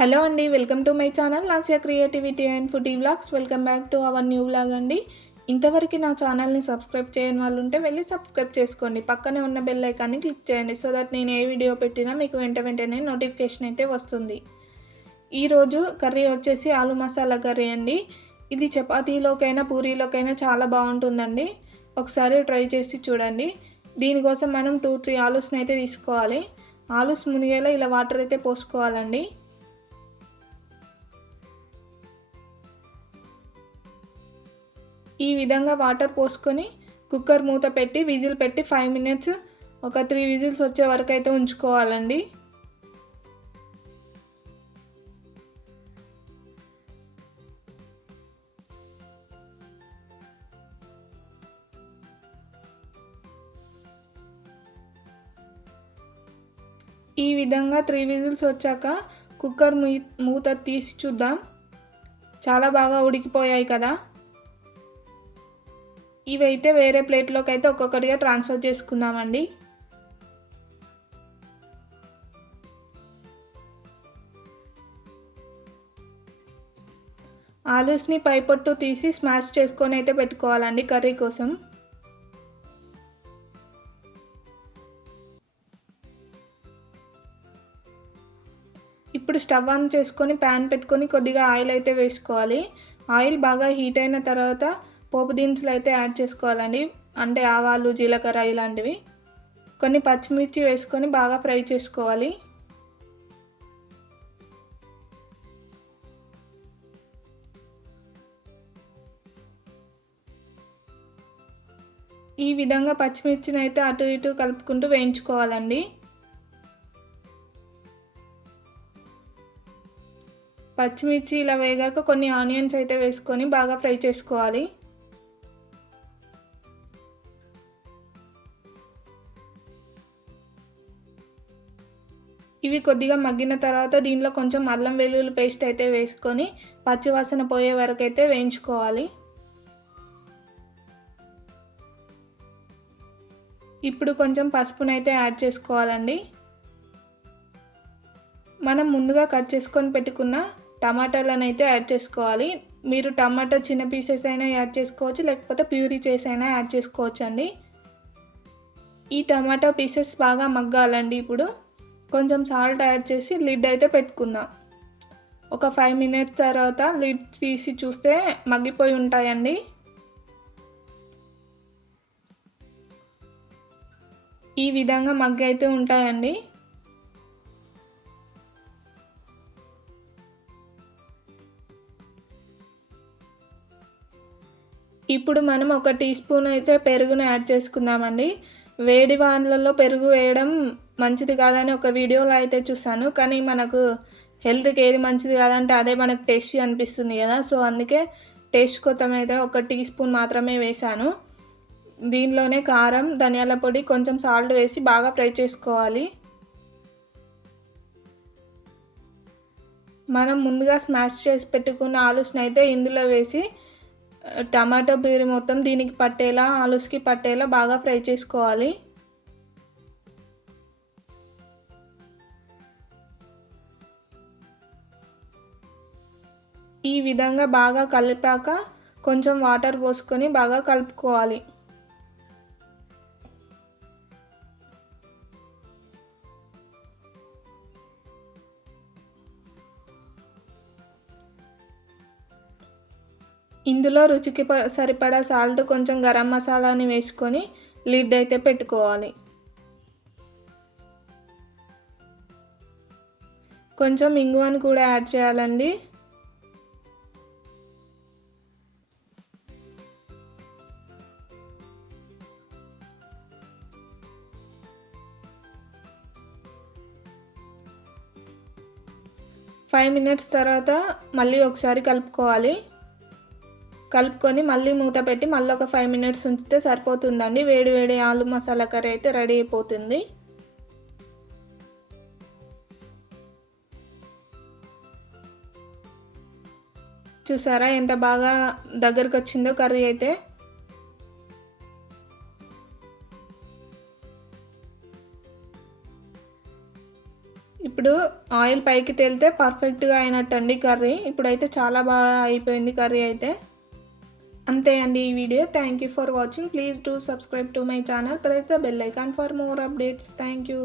Hello అండి welcome to my channel Lasya creativity and food vlogs. Welcome back to our new vlog అండి. ఇంతవరకు నా ఛానల్ని subscribe చేయని వాళ్ళు ఉంటే వెళ్ళి సబ్స్క్రైబ్ చేసుకోండి. పక్కనే ఉన్న బెల్ ఐకాన్ని క్లిక్ చేయండి సో దట్ నేను ఏ వీడియో పెట్టినా మీకు వెంట వెంటనే నోటిఫికేషన్ అయితే వస్తుంది. ఈరోజు కర్రీ వచ్చేసి ఆలు మసాలా కర్రీ అండి. ఇది చపాతీలోకైనా పూరీలోకైనా చాలా బాగుంటుందండి. ఒకసారి ట్రై చేసి చూడండి. దీనికోసం మనం టూ త్రీ ఆలూస్ని అయితే తీసుకోవాలి. ఆలూస్ మునిగేలా ఇలా వాటర్ అయితే పోసుకోవాలండి. ఈ విధంగా వాటర్ పోసుకొని కుక్కర్ మూత పెట్టి విజిల్ పెట్టి ఫైవ్ మినిట్స్ ఒక త్రీ విజిల్స్ వచ్చే వరకు అయితే ఉంచుకోవాలండి. ఈ విధంగా త్రీ విజిల్స్ వచ్చాక కుక్కర్ మూత తీసి చూద్దాం. చాలా బాగా ఉడికిపోయాయి కదా. ఇవైతే వేరే ప్లేట్లోకి అయితే ఒక్కొక్కటిగా ట్రాన్స్ఫర్ చేసుకుందామండి. ఆలూస్ని పైపొట్టు తీసి స్మాష్ చేసుకొని అయితే పెట్టుకోవాలండి కర్రీ కోసం. ఇప్పుడు స్టవ్ ఆన్ చేసుకొని ప్యాన్ పెట్టుకొని కొద్దిగా ఆయిల్ అయితే వేసుకోవాలి. ఆయిల్ బాగా హీట్ అయిన తర్వాత పోపు దినుసులు అయితే యాడ్ చేసుకోవాలండి. అంటే ఆవాలు జీలకర్ర ఇలాంటివి. కొన్ని పచ్చిమిర్చి వేసుకొని బాగా ఫ్రై చేసుకోవాలి. ఈ విధంగా పచ్చిమిర్చిని అయితే అటు ఇటు కలుపుకుంటూ వేయించుకోవాలండి. పచ్చిమిర్చి ఇలా వేగాక కొన్ని ఆనియన్స్ అయితే వేసుకొని బాగా ఫ్రై చేసుకోవాలి. ఇవి కొద్దిగా మగ్గిన తర్వాత దీనిలో కొంచెం అల్లం వెల్లుల్లి పేస్ట్ అయితే వేసుకొని పచ్చివాసన పోయే వరకు అయితే వేయించుకోవాలి. ఇప్పుడు కొంచెం పసుపునైతే యాడ్ చేసుకోవాలండి. మనం ముందుగా కట్ చేసుకొని పెట్టుకున్న టమాటాలను అయితే యాడ్ చేసుకోవాలి. మీరు టమాటా చిన్న పీసెస్ అయినా యాడ్ చేసుకోవచ్చు లేకపోతే ప్యూరీ చేసి అయినా యాడ్ చేసుకోవచ్చు అండి ఈ టమాటా పీసెస్ బాగా మగ్గాలండి ఇప్పుడు. కొంచెం సాల్ట్ యాడ్ చేసి లిడ్ అయితే పెట్టుకుందాం ఒక ఫైవ్ మినిట్స్ తర్వాత లిడ్ తీసి చూస్తే మగ్గిపోయి ఉంటాయండి. ఈ విధంగా మగ్గి అయితే ఉంటాయండి. ఇప్పుడు మనం ఒక టీ స్పూన్ అయితే పెరుగును యాడ్ చేసుకుందామండి. వేడి వానలలో పెరుగు వేయడం మంచిది కాదని ఒక వీడియోలో అయితే చూసాను కానీ మనకు హెల్త్కి ఏది మంచిది కాదంటే అదే మనకు టేస్టీ అనిపిస్తుంది కదా. సో అందుకే టేస్ట్ కోసం అయితే ఒక టీ స్పూన్ మాత్రమే వేశాను. దీనిలోనే కారం ధనియాల పొడి కొంచెం సాల్ట్ వేసి బాగా ఫ్రై చేసుకోవాలి. మనం ముందుగా స్మాష్ చేసి పెట్టుకున్న ఆలుస్ని అయితే ఇందులో వేసి టమాటో ప్యూరీ మొత్తం దీనికి పట్టేలా ఆలుస్కి పట్టేలా బాగా ఫ్రై చేసుకోవాలి. ఈ విధంగా బాగా కలిపాక కొంచెం వాటర్ పోసుకొని బాగా కలుపుకోవాలి. ఇందులో రుచికి సరిపడా సాల్ట్ కొంచెం గరం మసాలాని వేసుకొని లిడ్ అయితే పెట్టుకోవాలి. కొంచెం ఇంగువని కూడా యాడ్ చేయాలండి. ఫైవ్ మినిట్స్ తర్వాత మళ్ళీ ఒకసారి కలుపుకోవాలి. కలుపుకొని మళ్ళీ మూత పెట్టి మళ్ళీ ఒక ఫైవ్ మినిట్స్ ఉంచితే సరిపోతుందండి. వేడి వేడి ఆలు మసాలా కర్రీ అయితే రెడీ అయిపోతుంది. చూసారా ఎంత బాగా దగ్గరకు వచ్చిందో కర్రీ అయితే. ఇప్పుడు ఆయిల్ పైకి తేలితే పర్ఫెక్ట్గా అయినట్టండి కర్రీ. ఇప్పుడైతే చాలా బాగా అయిపోయింది కర్రీ అయితే. అంతే అండి ఈ video. Thank you for watching please do subscribe to my channel press the bell icon for more updates thank you